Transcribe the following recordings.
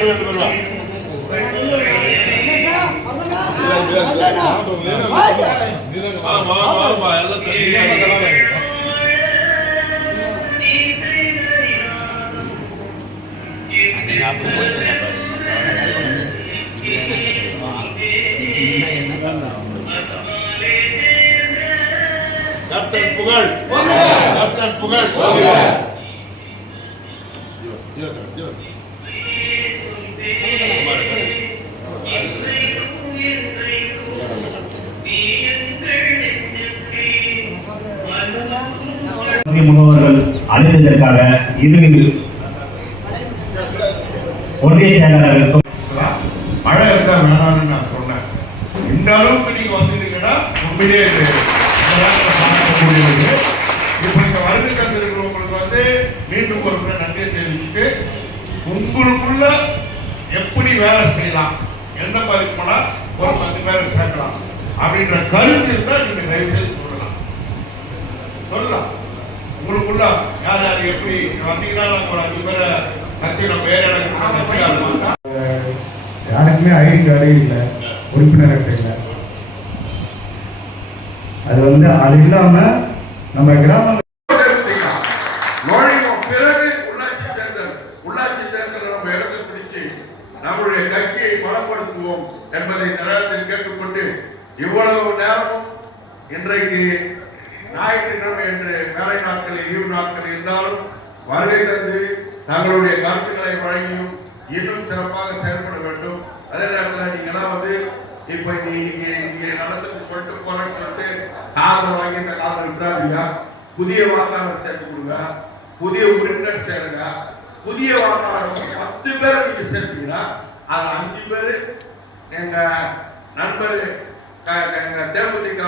ரெண்டு பேர் வா. வா, வா, வா, வா, எல்லாம் தள்ளி கேப்டன் புகழ் கேப்டன் புகழ் கல்வி முகவர்கள் அழைத்ததற்காக ஒன்றிய செயலாளர்களுக்கும் மழை இருந்தா வேணாம்னு நான் சொன்னேன். இந்த அளவுக்கு நீங்க வந்திருக்கீங்கன்னா உண்மையிலே இது. இப்ப நீங்க வருகை தந்திருக்கிறவங்களுக்கு வந்து மீண்டும் ஒரு நன்றியை நன்றி தெரிவிச்சுட்டு உங்களுக்குள்ள எப்படி வேலை செய்யலாம்? எந்த மாதிரி போனா ஒரு பத்து பேரை சேர்க்கலாம். அப்படின்ற கருத்து இருந்தால் நீங்க தயவு செய்து சொல்லலாம். சொல்லலாம். உங்களுக்குள்ள யார் யார் எப்படி வந்தீங்கன்னா நாங்க ஒரு அஞ்சு பேரை கட்சியோட பேர் வேற இடத்துக்கு யாருக்குமே ஐடி கார்டே இல்லை உறுப்பினர் அட்டை இல்லை. அது வந்து அது இல்லாமல் நம்ம கிராம நம்முடைய கட்சியை பலப்படுத்துவோம் என்பதை இந்த நேரத்தில் கேட்டுக்கொண்டு இவ்வளவு நேரமும் இன்றைக்கு ஞாயிற்றுக்கிழமை என்று வேலை நாட்களில் லீவு நாட்கள் இருந்தாலும் வருகை தந்து தங்களுடைய கருத்துக்களை வழங்கியும் இன்னும் சிறப்பாக செயல்பட வேண்டும். அதே நேரத்தில் நீங்க வந்து இப்ப நீங்க இங்க நடந்துட்டு சொல்லிட்டு போறேன்னு சொல்லிட்டு காரணம் வாங்கி இந்த காரணம் விடாதீங்க புதிய வாக்காளர் சேர்த்து கொடுங்க. புதிய உறுப்பினர் சேருங்க. புதிய வாக்காளர்கள் பத்து பேரை நீங்க சேர்த்தீங்கன்னா அதில் அஞ்சு பேர் எங்க நண்பர் எங்கள் எங்க தேமுதிக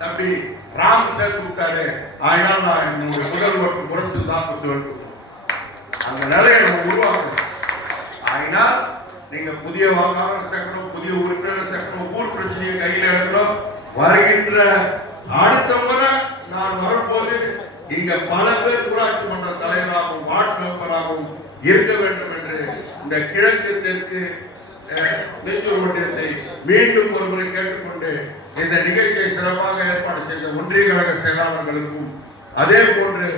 தம்பி ராம் சேர்த்து விட்டாரு. அதனால நான் என்னுடைய முதல்வர் முரசு தான் கொண்டு வந்து அந்த நிலையை நம்ம உருவாக்கணும். அதனால் நீங்க புதிய வாக்காளர் சேர்க்கணும் புதிய உறுப்பினர் சேர்க்கணும் ஊர் பிரச்சனையை கையில் எடுக்கணும். வருகின்ற அடுத்த முறை நான் வரும்போது இங்க பல பேர் ஊராட்சி மன்ற தலைவராகவும் வார்டு மெம்பராகவும் இருக்க வேண்டும் என்று இந்த கிழக்கு தெற்கு அஹ், நெஞ்சூர் ஒன்றியத்தை மீண்டும் ஒருமுறை கேட்டுக்கொண்டு இந்த நிகழ்ச்சியை சிறப்பாக ஏற்பாடு செய்த ஒன்றிய கழக செயலாளர்களுக்கும் அதே போன்று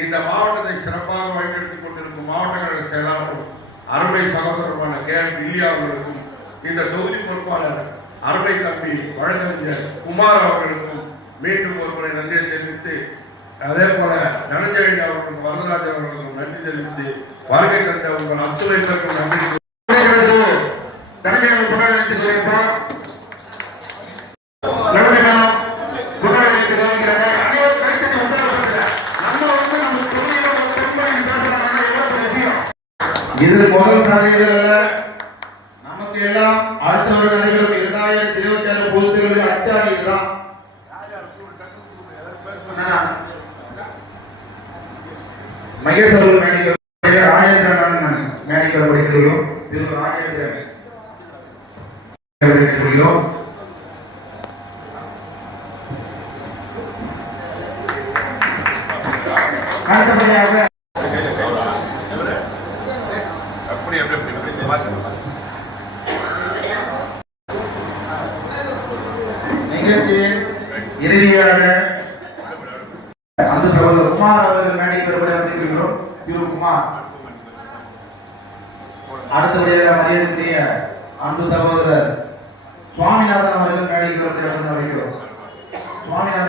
இந்த மாவட்டத்தை சிறப்பாக வழிநடத்திக் கொண்டிருக்கும் மாவட்ட கழக செயலாளரும் அருமை சகோதரமான கே. எம் இல்லியா அவர்களுக்கும் இந்த தொகுதி பொறுப்பாளர் அருமை தம்பி வழக்கறிஞர் குமார் அவர்களுக்கும் மீண்டும் ஒருமுறை நன்றியை தெரிவித்து அதே போல தனஞ்சயன் அவர்களுக்கும் வரதராஜ் அவர்களுக்கும் நன்றி தெரிவித்து வருகை தந்த உங்கள் அத்துழைப்பிற்கு நன்றி இது முதல் நமக்கு எல்லாம் அடுத்த நடைபெறும் மகேஷ் அவர்கள் மேடிக்கல் ராஜேந்திரன் மேடிக்கல் படிக்கிறோம் திரு ராஜேந்திரன் படிக்கிறோம் அடுத்தபடியாக அப்படி அப்படி அப்படி நிகழ்ச்சியில் இறுதியாக அந்த சகோதரர் குமார் அவர்கள் மேடைக்கு வருவதை அறிவிக்கிறோம் திரு குமார். அடுத்தபடியாக மரியாதைக்குரிய அன்பு சகோதரர் சுவாமிநாதன் அவர்கள் மேடைக்கு வருவதை அறிவிக்கிறோம் சுவாமிநாதன்